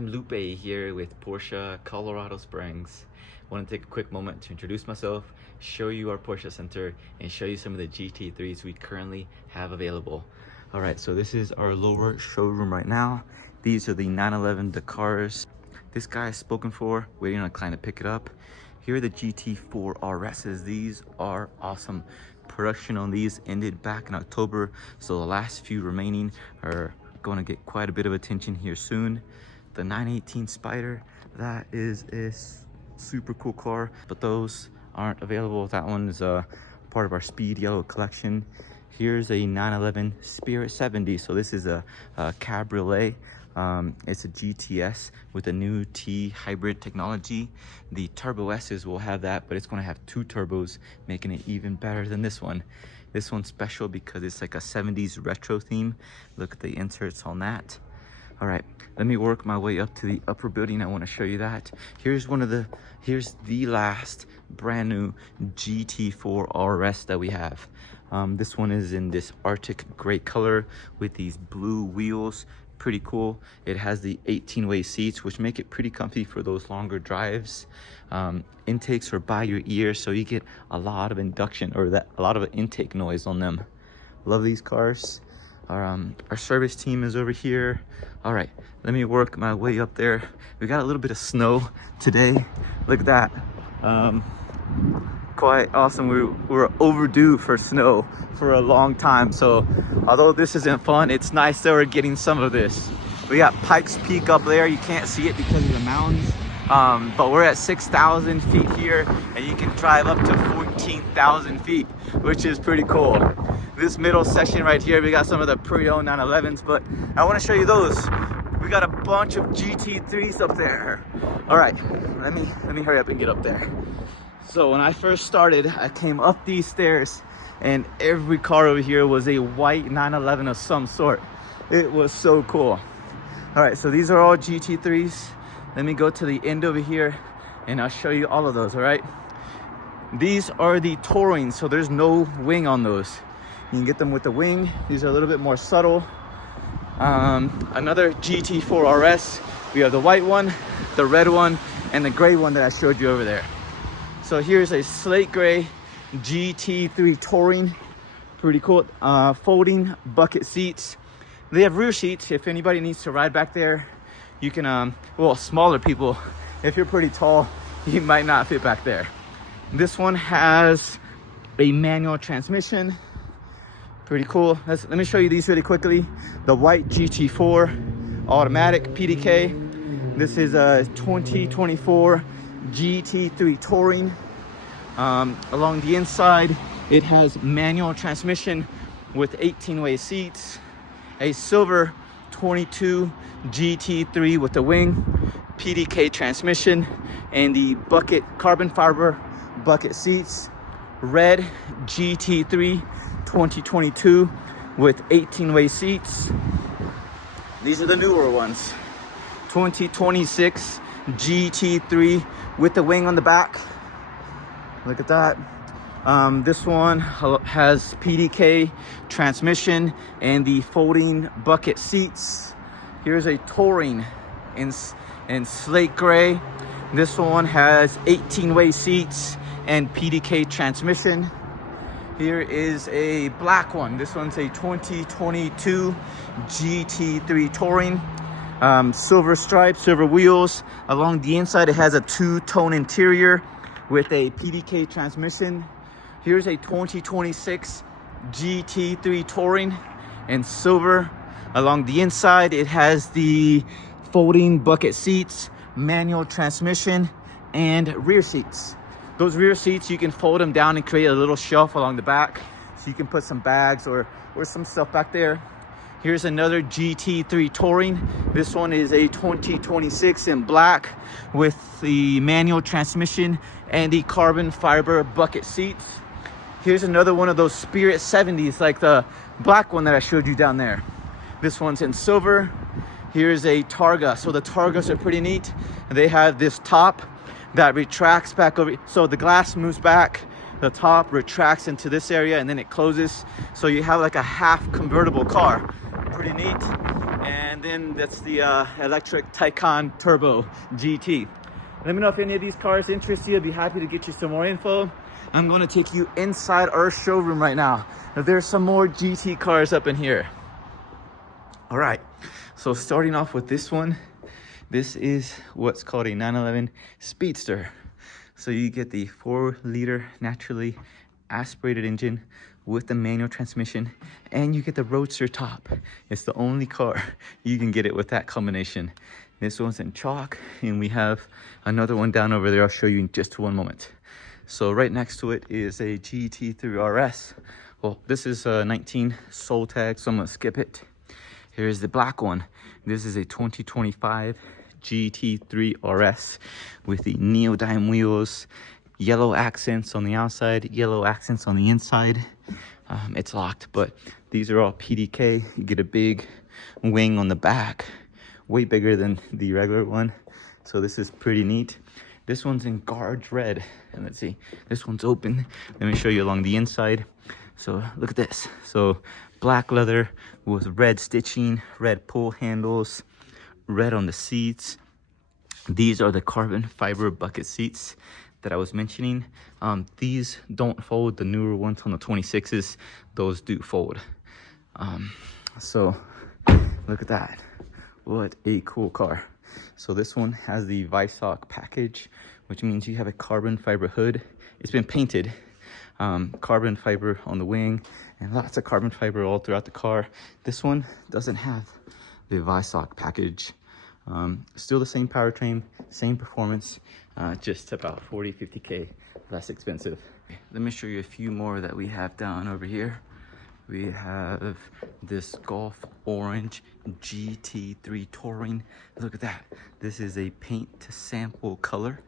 I'm Lupe here with Porsche Colorado Springs. I want to take a quick moment to introduce myself, show you our Porsche Center, and show you some of the GT3s we currently have available. All right, so this is our lower showroom right now. These are the 911 Dakars. This guy is spoken for, waiting on a client to pick it up. Here are the GT4 RSs. These are awesome. Production on these ended back in October, so the last few remaining are going to get quite a bit of attention here soon. The 918 Spider, that is a super cool car, but those aren't available. That one is part of our Speed Yellow collection. Here's a 911 Spirit 70. So this is a cabriolet. It's a GTS with a new T hybrid technology. The Turbo S's will have that, but it's going to have two turbos, making it even better than this one. This one's special because it's like a 70s retro theme. Look at the inserts on that. All right, let me work my way up to the upper building. I want to show you that. Here's the last brand new GT4 RS that we have. This one is in this Arctic gray color with these blue wheels. Pretty cool. It has the 18-way seats, which make it pretty comfy for those longer drives. Intakes are by your ear, so you get a lot of induction, or a lot of intake noise on them. Love these cars. Our service team is over here. All right, let me work my way up there. We got a little bit of snow today. Look at that. Quite awesome. We're overdue for snow for a long time. So although this isn't fun, it's nice that we're getting some of this. We got Pikes Peak up there. You can't see it because of the mountains. But we're at 6,000 feet here, and you can drive up to 14,000 feet, which is pretty cool. This middle section right here, we got some of the pre-owned 911s, but I want to show you those. We got a bunch of GT3s up there. All right, let me hurry up and get up there. So when I first started, I came up these stairs, and every car over here was a white 911 of some sort. It was so cool. All right, so these are all GT3s. Let me go to the end over here, and I'll show you all of those. All right, these are the Touring, so there's no wing on those. You can get them with the wing. These are a little bit more subtle. Another GT4 RS. We have the white one, the red one, and the gray one that I showed you over there. So here's a slate gray GT3 Touring. Pretty cool. Folding bucket seats. They have rear seats if anybody needs to ride back there. You can, well, smaller people, if you're pretty tall, you might not fit back there. This one has a manual transmission. Pretty cool. Let me show you these really quickly. The white GT4 automatic PDK. This is a 2024 GT3 Touring. Along the inside, it has manual transmission with 18-way seats. A silver 22 GT3 with the wing, PDK transmission, and the bucket carbon fiber bucket seats. Red GT3 2022 with 18-way seats. These are the newer ones. 2026 GT3 with the wing on the back. Look at that. This one has PDK transmission and the folding bucket seats. Here's a Touring in slate gray. This one has 18-way seats and PDK transmission. Here is a black one. This one's a 2022 GT3 Touring. Silver stripes, silver wheels. Along the inside, it has a two-tone interior with a PDK transmission. Here's a 2026 GT3 Touring in silver. Along the inside, it has the folding bucket seats, manual transmission, and rear seats. Those rear seats, you can fold them down and create a little shelf along the back, so you can put some bags or some stuff back there. Here's another GT3 Touring. This one is a 2026 in black with the manual transmission and the carbon fiber bucket seats. Here's another one of those Spirit 70s, like the black one that I showed you down there. This one's in silver. Here's a Targa. So the Targas are pretty neat. They have this top that retracts back over. So the glass moves back, the top retracts into this area, and then it closes. So you have like a half convertible car. Pretty neat. And in. That's the electric Taycan Turbo GT. Let me know if any of these cars interest you. I'd be happy to get you some more info. I'm gonna take you inside our showroom right now. There's some more GT cars up in here. All right, so starting off with this one, this is what's called a 911 Speedster. So you get the 4-liter naturally aspirated engine with the manual transmission, and you get the Roadster top. It's the only car you can get it with that combination. This one's in chalk, and we have another one down over there I'll show you in just one moment. So right next to it is a GT3 RS. Well, this is 19 soul tag, so I'm gonna skip it. Here's the black one. This is a 2025 GT3 RS with the neodyme wheels, yellow accents on the outside, yellow accents on the inside. It's locked, but these are all PDK. You get a big wing on the back, way bigger than the regular one. So this is pretty neat. This one's in Guards Red, and let's see, this one's open. Let me show you along the inside. So look at this. So black leather with red stitching, red pull handles, red on the seats. These are the carbon fiber bucket seats that I was mentioning. These don't fold. The newer ones on the 26s, those do fold. So look at that. What a cool car. So this one has the Visoc package, which means you have a carbon fiber hood. It's been painted. Carbon fiber on the wing, and lots of carbon fiber all throughout the car. This one doesn't have the Visoc package. Still the same powertrain, same performance, just about 40-50K less expensive. Let me show you a few more that we have down over here. We have this Golf Orange GT3 Touring. Look at that. This is a paint to sample color.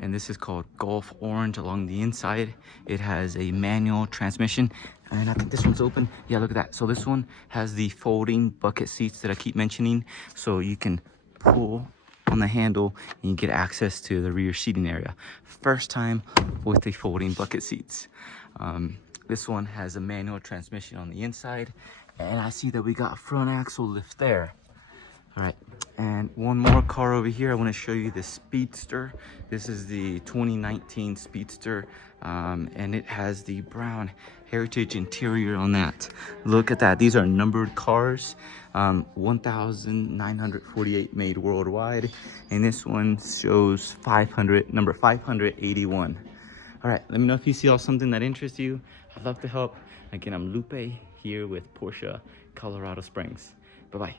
And this is called Golf Orange along the inside. It has a manual transmission, and I think this one's open. Yeah, look at that. So this one has the folding bucket seats that I keep mentioning. So you can pull on the handle and you get access to the rear seating area. First time with the folding bucket seats. This one has a manual transmission on the inside, and I see that we got front axle lift there. All right, and one more car over here. I want to show you the Speedster. This is the 2019 Speedster, and it has the brown heritage interior on that. Look at that. These are numbered cars, 1,948 made worldwide, and this one shows number 581. All right, let me know if you see something that interests you. I'd love to help. Again, I'm Lupe here with Porsche, Colorado Springs. Bye-bye.